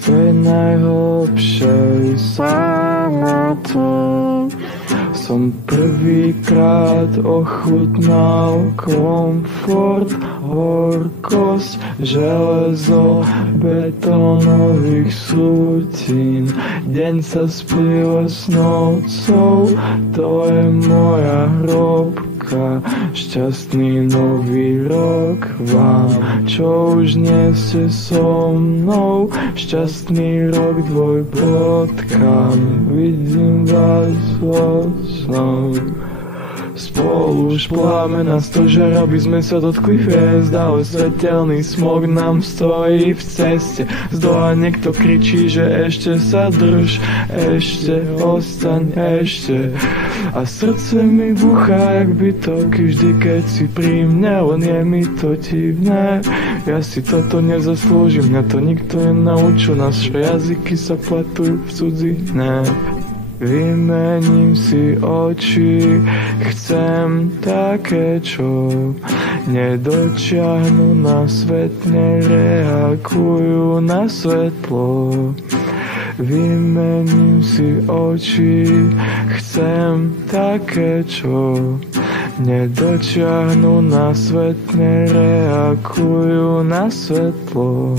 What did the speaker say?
tej najhlbšej samoty som prvýkrát ochutnal komfort, horkosť, železo betónových slutín. Deň sa splýva s nocou, to je moja hrobka. Šťastný nový rok vám, čo už nie ste so mnou. Šťastný rok dvojbodkám, vidím vás vo snou. Spolu špláme na stožar, aby sme sa dotkli hviezd, ale svetelný smog nám stojí v ceste. Zdola niekto kričí, že ešte sa drž, ešte ostaň, ešte. A srdce mi buchá jak bytoky vždy, keď si pri mne, len je mi to divné. Ja si toto nezaslúžim, mňa to nikto nenaučil, naše jazyky sa pletujú v cudzine. Vymením si oči, chcem také, čo nedočiahnu na svet, nereagujú na svetlo. Vymením si oči, chcem také, čo nedočiahnu na svet, nereagujú na svetlo.